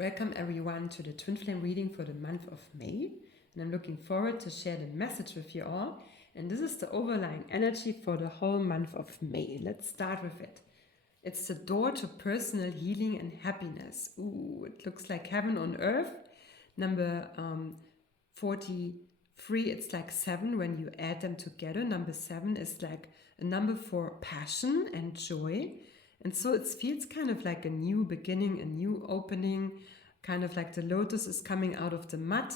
Welcome everyone to the Twin Flame reading for the month of May, and I'm looking forward to share the message with you all. And this is the overlying energy for the whole month of May. Let's start with it. It's the door to personal healing and happiness. Ooh, it looks like heaven on earth. Number 43, it's like 7 when you add them together. Number 7 is like a number for passion and joy. And so it feels kind of like a new beginning, a new opening, kind of like the lotus is coming out of the mud.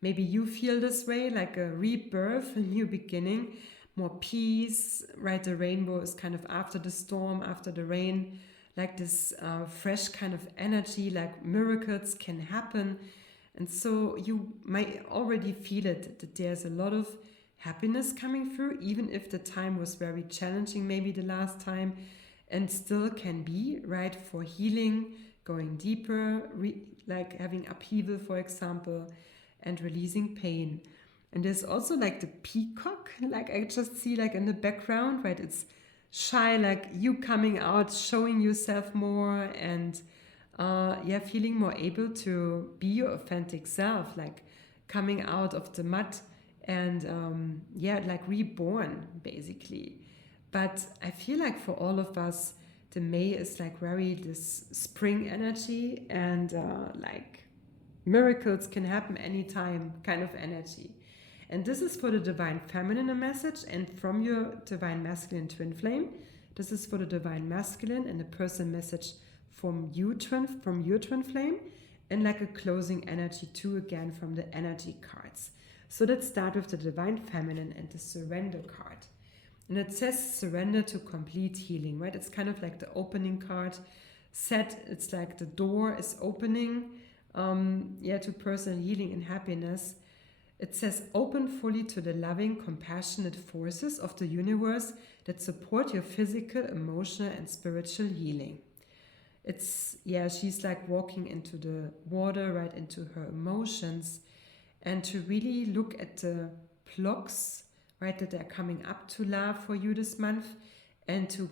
Maybe you feel this way, like a rebirth, a new beginning, more peace, right? The rainbow is kind of after the storm, after the rain, like this fresh kind of energy, like miracles can happen. And so you might already feel it, that there's a lot of happiness coming through, even if the time was very challenging, maybe the last time, and still can be, right, for healing, going deeper, like having upheaval, for example, and releasing pain. And there's also like the peacock, like I just see like in the background, right? It's shy, like you coming out, showing yourself more, and feeling more able to be your authentic self, like coming out of the mud and like reborn, basically. But I feel like for all of us, the May is like very this spring energy and like miracles can happen anytime kind of energy. And this is for the divine feminine a message, and from your divine masculine twin flame, this is for the divine masculine and a person message from your twin flame, and like a closing energy too, again from the energy cards. So let's start with the divine feminine and the surrender card. And it says surrender to complete healing, right? It's kind of like the opening card set. It's like the door is opening, to personal healing and happiness. It says open fully to the loving, compassionate forces of the universe that support your physical, emotional, and spiritual healing. She's like walking into the water, right into her emotions, and to really look at the blocks, right, that are coming up to love for you this month, and to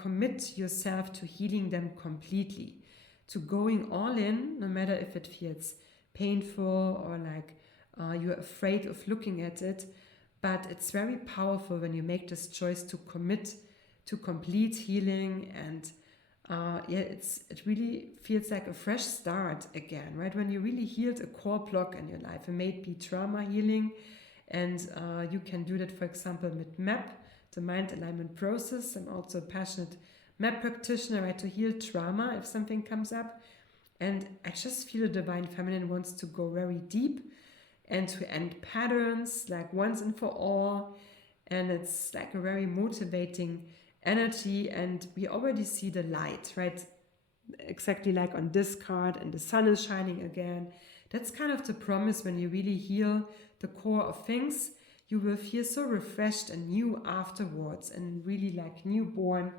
commit yourself to healing them completely, to going all in, no matter if it feels painful or like you're afraid of looking at it. But it's very powerful when you make this choice to commit to complete healing, and it really feels like a fresh start again, right? When you really healed a core block in your life, it may be trauma healing. And you can do that, for example, with MAP, the mind alignment process. I'm also a passionate MAP practitioner, right, to heal trauma if something comes up. And I just feel the divine feminine wants to go very deep and to end patterns, like once and for all. And it's like a very motivating energy. And we already see the light, right? Exactly like on this card, and the sun is shining again. That's kind of the promise. When you really heal the core of things, you will feel so refreshed and new afterwards, and really like newborn,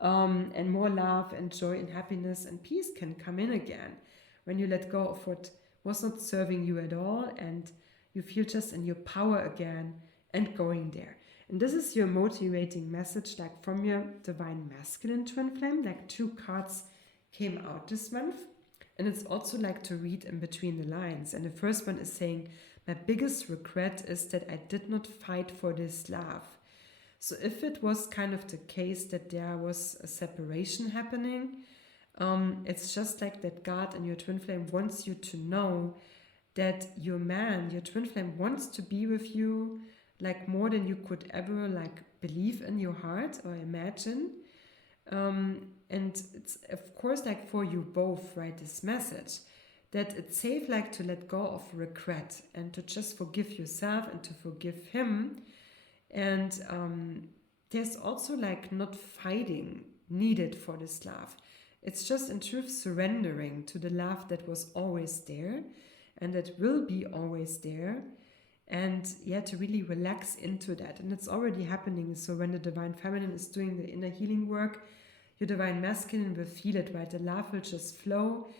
and more love and joy and happiness and peace can come in again when you let go of what was not serving you at all, and you feel just in your power again and going there. And this is your motivating message, like from your divine masculine twin flame. Like 2 cards came out this month. And it's also like to read in between the lines. And the first one is saying, my biggest regret is that I did not fight for this love. So if it was kind of the case that there was a separation happening, it's just like that God and your twin flame wants you to know that your man, your twin flame, wants to be with you like more than you could ever like believe in your heart or imagine. And it's of course like for you both, right, this message that it's safe like to let go of regret and to just forgive yourself and to forgive him. And there's also like not fighting needed for this love. It's just in truth surrendering to the love that was always there and that will be always there, and to really relax into that. And it's already happening. So when the divine feminine is doing the inner healing work, your divine masculine will feel it, right? The love will just flow,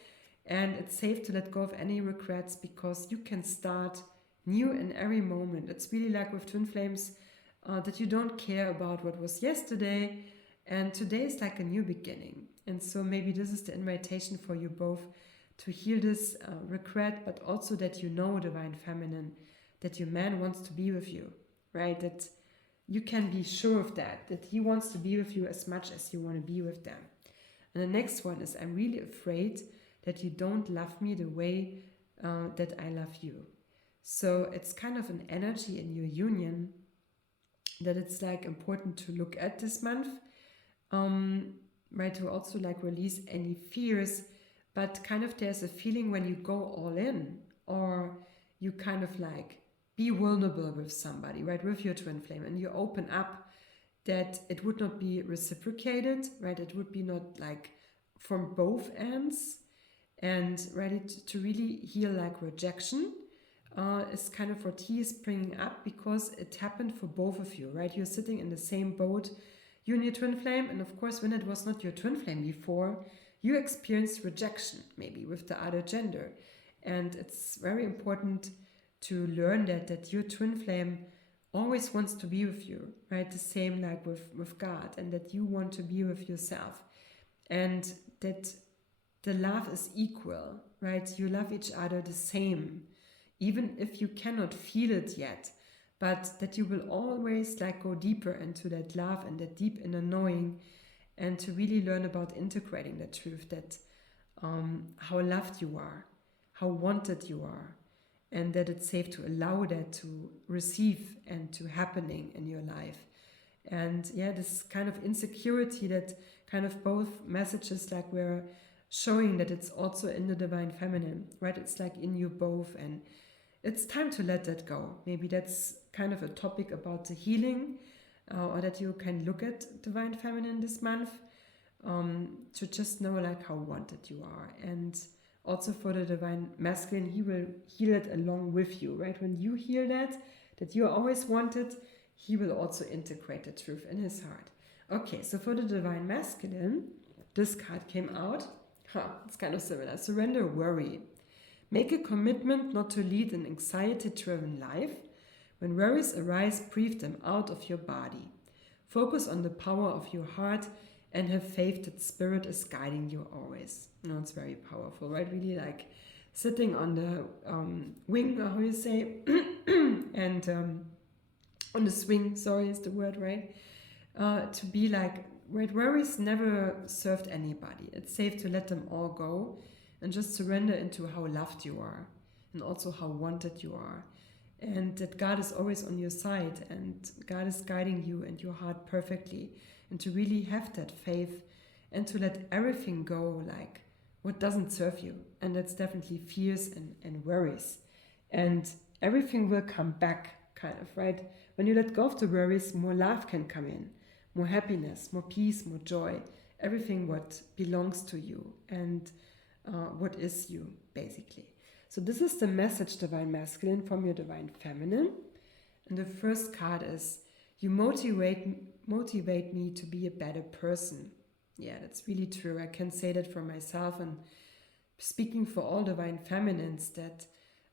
and it's safe to let go of any regrets because you can start new in every moment. It's really like with twin flames, that you don't care about what was yesterday, and today is like a new beginning. And so maybe this is the invitation for you both to heal this regret, but also that you know, Divine Feminine, that your man wants to be with you, right? That you can be sure of that he wants to be with you as much as you want to be with them. And the next one is, I'm really afraid that you don't love me the way that I love you. So it's kind of an energy in your union that it's like important to look at this month, right? To also like release any fears, but kind of there's a feeling when you go all in, or you kind of like be vulnerable with somebody, right? With your twin flame, and you open up, that it would not be reciprocated, right? It would be not like from both ends, and ready to really heal like rejection is kind of what he is bringing up, because it happened for both of you, right? You're sitting in the same boat, you and your twin flame, and of course when it was not your twin flame before, you experienced rejection maybe with the other gender. And it's very important to learn that your twin flame always wants to be with you, right? The same like with God, and that you want to be with yourself, and that the love is equal, right? You love each other the same, even if you cannot feel it yet, but that you will always like go deeper into that love and that deep inner knowing, and to really learn about integrating the truth that how loved you are, how wanted you are, and that it's safe to allow that to receive and to happening in your life. And yeah, this kind of insecurity, that kind of both messages like we're showing that it's also in the Divine Feminine, right? It's like in you both, and it's time to let that go. Maybe that's kind of a topic about the healing, or that you can look at Divine Feminine this month, to just know like how wanted you are. And also for the Divine Masculine, he will heal it along with you, right? When you hear that you are always wanted, he will also integrate the truth in his heart. Okay, so for the Divine Masculine, this card came out. It's kind of similar. Surrender worry. Make a commitment not to lead an anxiety-driven life. When worries arise, breathe them out of your body. Focus on the power of your heart and have faith that Spirit is guiding you always. It's very powerful, right? Really like sitting on the wing, or how you say, and on the swing, sorry is the word, right? To be like, right, worries never served anybody. It's safe to let them all go and just surrender into how loved you are, and also how wanted you are, and that God is always on your side, and God is guiding you and your heart perfectly, and to really have that faith, and to let everything go, like what doesn't serve you. And that's definitely fears and worries, and everything will come back, kind of, right? When you let go of the worries, more love can come in, more happiness, more peace, more joy, everything what belongs to you, and what is you, basically. So this is the message, Divine Masculine, from your Divine Feminine. And the first card is, you motivate me to be a better person. Yeah, that's really true. I can say that for myself, and speaking for all Divine Feminines, that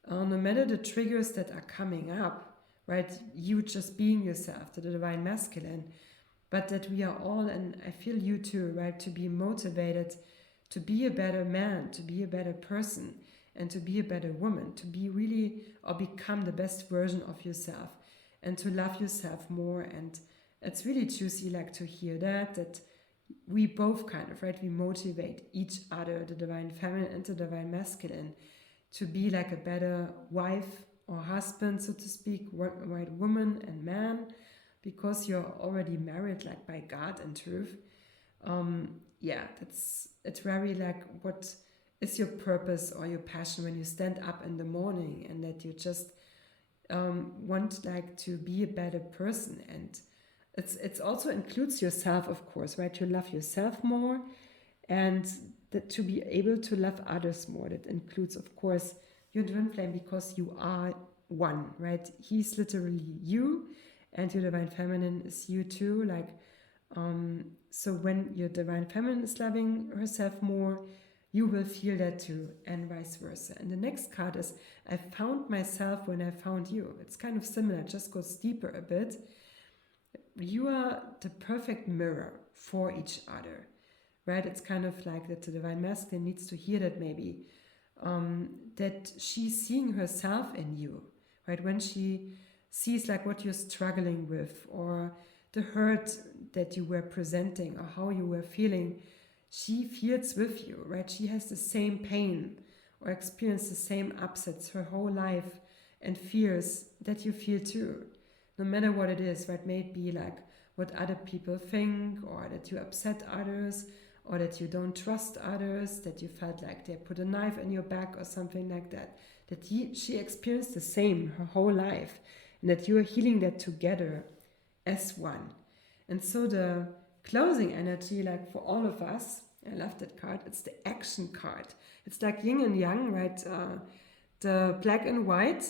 no matter the triggers that are coming up, right, you just being yourself, the Divine Masculine, but that we are all, and I feel you too, right, to be motivated to be a better man, to be a better person, and to be a better woman, to be really, or become the best version of yourself, and to love yourself more. And it's really juicy, like, to hear that we both kind of, right, we motivate each other, the Divine Feminine and the Divine Masculine, to be like a better wife or husband, so to speak, right, woman and man, because you're already married, like, by God and truth. It's very like, what is your purpose or your passion when you stand up in the morning, and that you just want like to be a better person. And it's also includes yourself, of course, right? You love yourself more, and that to be able to love others more. That includes, of course, your twin flame, because you are one, right? He's literally you, and your Divine Feminine is you too. Like, so when your Divine Feminine is loving herself more, you will feel that too, and vice versa. And the next card is, I found myself when I found you. It's kind of similar, just goes deeper a bit. You are the perfect mirror for each other, right? It's kind of like that the Divine Masculine needs to hear that maybe. that she's seeing herself in you, right? When she sees like what you're struggling with, or the hurt that you were presenting, or how you were feeling, she feels with you, right? She has the same pain or experienced the same upsets her whole life and fears that you feel too. No matter what it is, right? May it be like what other people think, or that you upset others, or that you don't trust others, that you felt like they put a knife in your back or something like that, she experienced the same her whole life, and that you are healing that together as one. And so the closing energy, like for all of us, I love that card, it's the action card. It's like yin and yang, right? The black and white,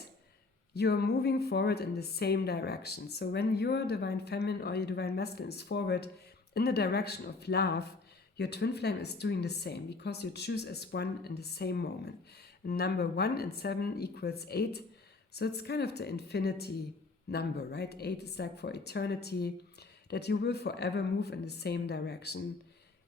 you're moving forward in the same direction. So when your divine feminine or your divine masculine is forward in the direction of love, your twin flame is doing the same, because you choose as one in the same moment. And number 1 and 7 equals 8. So it's kind of the infinity number, right? 8 is like for eternity, that you will forever move in the same direction.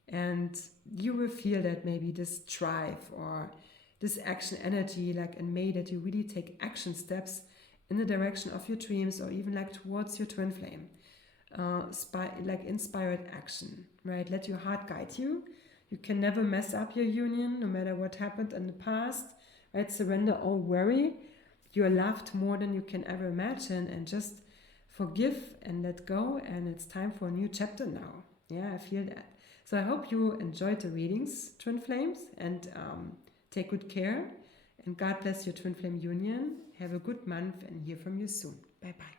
And you will feel that maybe this drive or this action energy, like in May, that you really take action steps in the direction of your dreams, or even like towards your twin flame. Like inspired action, right? Let your heart guide you. You can never mess up your union, no matter what happened in the past, right? Surrender all worry. You are loved more than you can ever imagine, and just forgive and let go. And it's time for a new chapter now. Yeah, I feel that. So I hope you enjoyed the readings, Twin Flames, and take good care. And God bless your Twin Flame Union. Have a good month, and hear from you soon. Bye-bye.